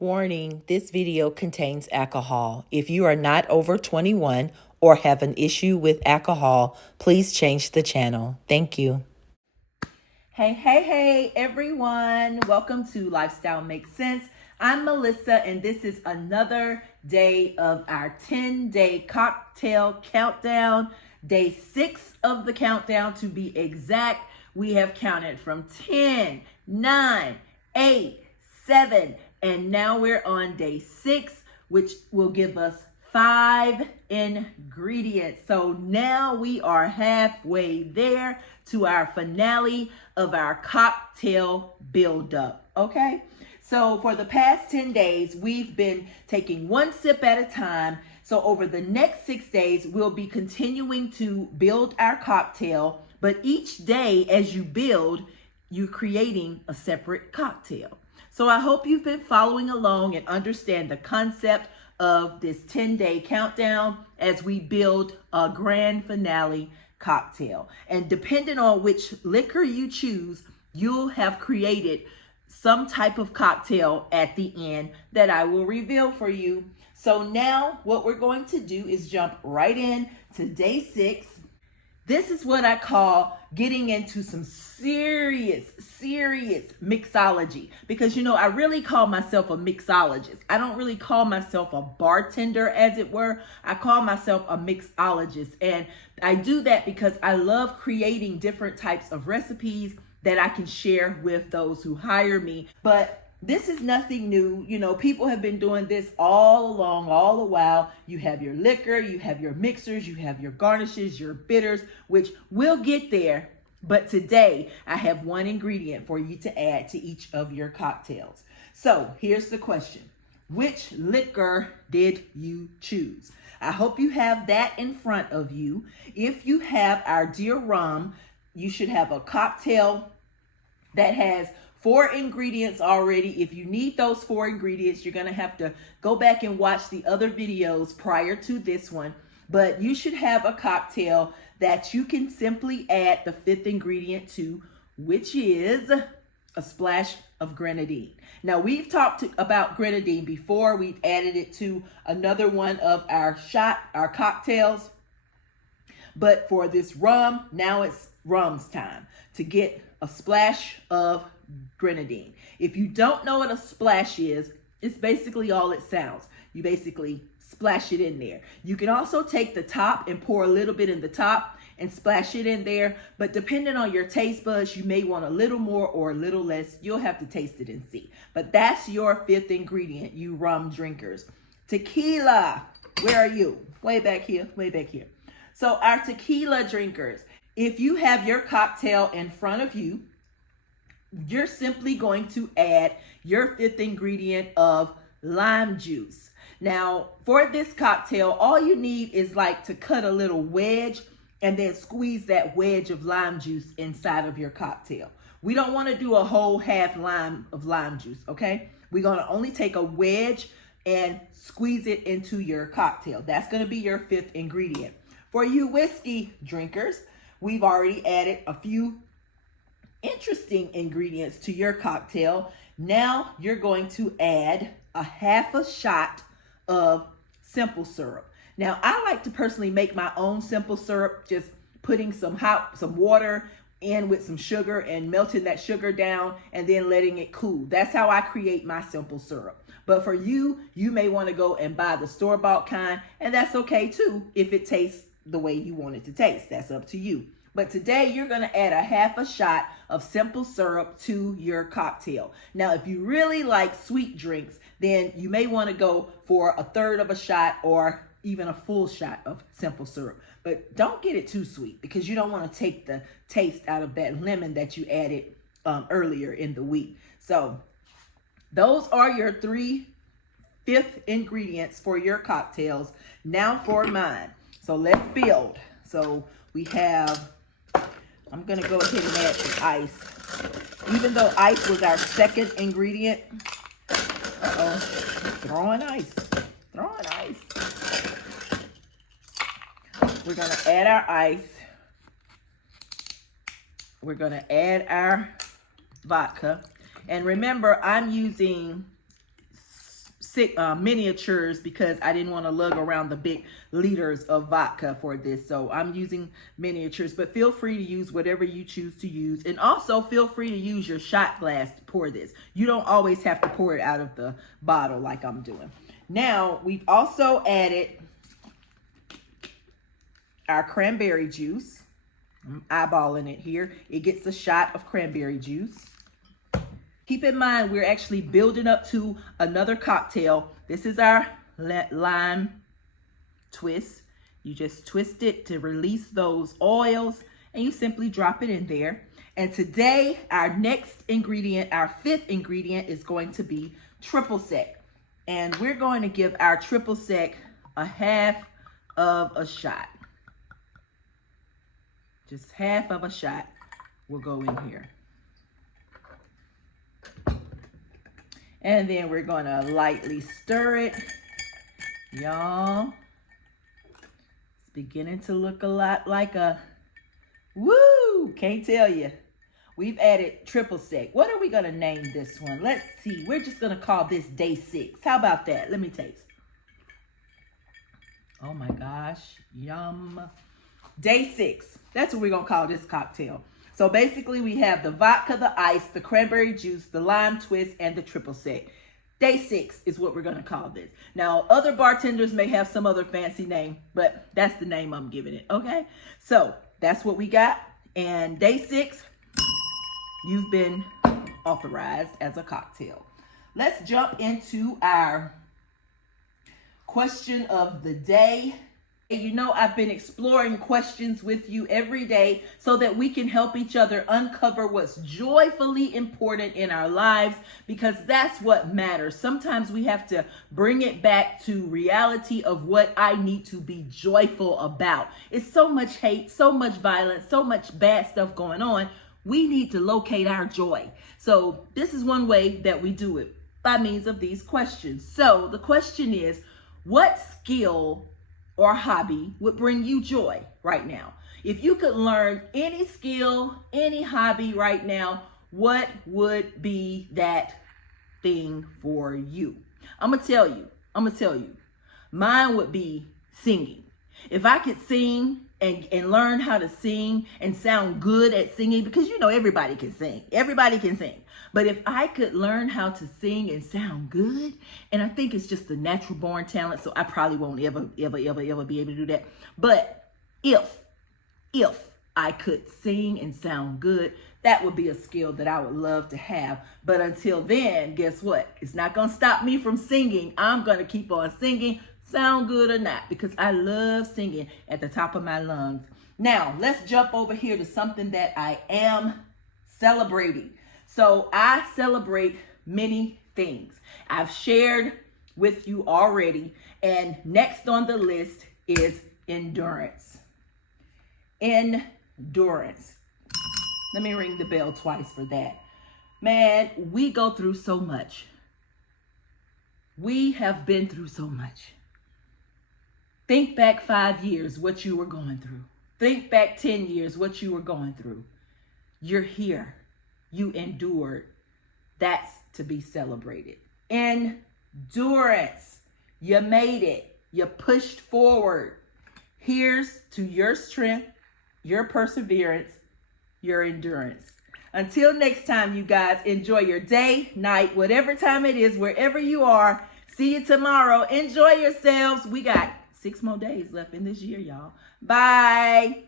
Warning, this video contains alcohol. If you are not over 21 or have an issue with alcohol, please change the channel. Thank you. Hey, everyone. Welcome to Lifestyle Makes Sense. I'm Melissa, and this is another day of our 10-day cocktail countdown. Day 6 of the countdown, to be exact. We have counted from 10, 9, 8, 7, and now we're on day 6, which will give us 5 ingredients. So now we are halfway there to our finale of our cocktail buildup, okay? So for the past 10 days, we've been taking one sip at a time. So over the next 6 days, we'll be continuing to build our cocktail, but each day as you build, you're creating a separate cocktail. So I hope you've been following along and understand the concept of this 10-day countdown as we build a grand finale cocktail. And depending on which liquor you choose, you'll have created some type of cocktail at the end that I will reveal for you. So now what we're going to do is jump right in to day 6. This is what I call getting into some serious mixology, because I really call myself a mixologist. I don't really call myself a bartender, as it were. I call myself a mixologist, and I do that because I love creating different types of recipes that I can share with those who hire me. But this is nothing new. People have been doing this all along, all the while. You have your liquor, you have your mixers, you have your garnishes, your bitters, which we'll get there. But today I have one ingredient for you to add to each of your cocktails. So here's the question. Which liquor did you choose? I hope you have that in front of you. If you have our dear rum, you should have a cocktail that has 4 ingredients already. If you need those 4 ingredients, you're going to have to go back and watch the other videos prior to this one. But you should have a cocktail that you can simply add the 5th ingredient to, which is a splash of grenadine. Now, we've talked about grenadine before. We've added it to another one of our cocktails. But for this rum, now it's rum's time to get a splash of grenadine. If you don't know what a splash is, it's basically all it sounds. You basically splash it in there. You can also take the top and pour a little bit in the top and splash it in there. But depending on your taste buds, you may want a little more or a little less. You'll have to taste it and see. But that's your 5th ingredient, you rum drinkers. Tequila. Where are you? Way back here. So our tequila drinkers, if you have your cocktail in front of you, you're simply going to add your 5th ingredient of lime juice. Now, for this cocktail, all you need is to cut a little wedge and then squeeze that wedge of lime juice inside of your cocktail. We don't want to do a whole half lime of lime juice, okay? We're going to only take a wedge and squeeze it into your cocktail. That's going to be your 5th ingredient. For you whiskey drinkers, we've already added a few interesting ingredients to your cocktail. Now you're going to add a half a shot of simple syrup. Now, I like to personally make my own simple syrup, just putting some water in with some sugar and melting that sugar down and then letting it cool. That's how I create my simple syrup. But for you, you may want to go and buy the store-bought kind, and that's okay too if it tastes the way you want it to taste. That's up to you. But today you're going to add a half a shot of simple syrup to your cocktail. Now, if you really like sweet drinks, then you may want to go for a 1/3 of a shot or even a full shot of simple syrup. But don't get it too sweet, because you don't want to take the taste out of that lemon that you added earlier in the week. So those are your 3 5th ingredients for your cocktails. Now for mine. So let's build. So we have, I'm going to go ahead and add some ice. Even though ice was our 2nd ingredient. Throwing ice. We're going to add our ice. We're going to add our vodka. And remember, I'm using miniatures because I didn't want to lug around the big liters of vodka for this. So I'm using miniatures, but feel free to use whatever you choose to use. And also feel free to use your shot glass to pour this. You don't always have to pour it out of the bottle like I'm doing. Now, we've also added our cranberry juice. I'm eyeballing it here. It gets a shot of cranberry juice. Keep in mind, we're actually building up to another cocktail. This is our lime twist. You just twist it to release those oils, and you simply drop it in there. And today, our next ingredient, our fifth ingredient, is going to be triple sec. And we're going to give our triple sec a half of a shot. Just half of a shot will go in here. And then we're going to lightly stir it. Y'all, it's beginning to look a lot like a, woo, can't tell you. We've added triple sec. What are we going to name this one? Let's see. We're just going to call this day 6. How about that? Let me taste. Oh my gosh. Yum. Day 6. That's what we're going to call this cocktail. So basically we have the vodka, the ice, the cranberry juice, the lime twist, and the triple sec. Day 6 is what we're going to call this. Now, other bartenders may have some other fancy name, but that's the name I'm giving it, okay? So that's what we got. And day 6, you've been authorized as a cocktail. Let's jump into our question of the day. You know, I've been exploring questions with you every day so that we can help each other uncover what's joyfully important in our lives, because that's what matters. Sometimes we have to bring it back to reality of what I need to be joyful about. It's so much hate, so much violence, so much bad stuff going on. We need to locate our joy. So this is one way that we do it, by means of these questions. So the question is, what skill or hobby would bring you joy right now? If you could learn any skill, any hobby right now, what would be that thing for you? I'm gonna tell you. Mine would be singing. If I could sing and learn how to sing and sound good at singing, because you know everybody can sing. Everybody can sing. But if I could learn how to sing and sound good, and I think it's just a natural born talent, so I probably won't ever be able to do that. But if I could sing and sound good, that would be a skill that I would love to have. But until then, guess what? It's not going to stop me from singing. I'm going to keep on singing, sound good or not, because I love singing at the top of my lungs. Now, let's jump over here to something that I am celebrating. So I celebrate many things. I've shared with you already. And next on the list is endurance. Endurance. Let me ring the bell twice for that. Man, we go through so much. We have been through so much. Think back 5 years, what you were going through. Think back 10 years, what you were going through. You're here. You endured. That's to be celebrated. Endurance. You made it. You pushed forward. Here's to your strength, your perseverance, your endurance. Until next time, you guys, enjoy your day, night, whatever time it is, wherever you are. See you tomorrow. Enjoy yourselves. We got 6 more days left in this year, y'all. Bye.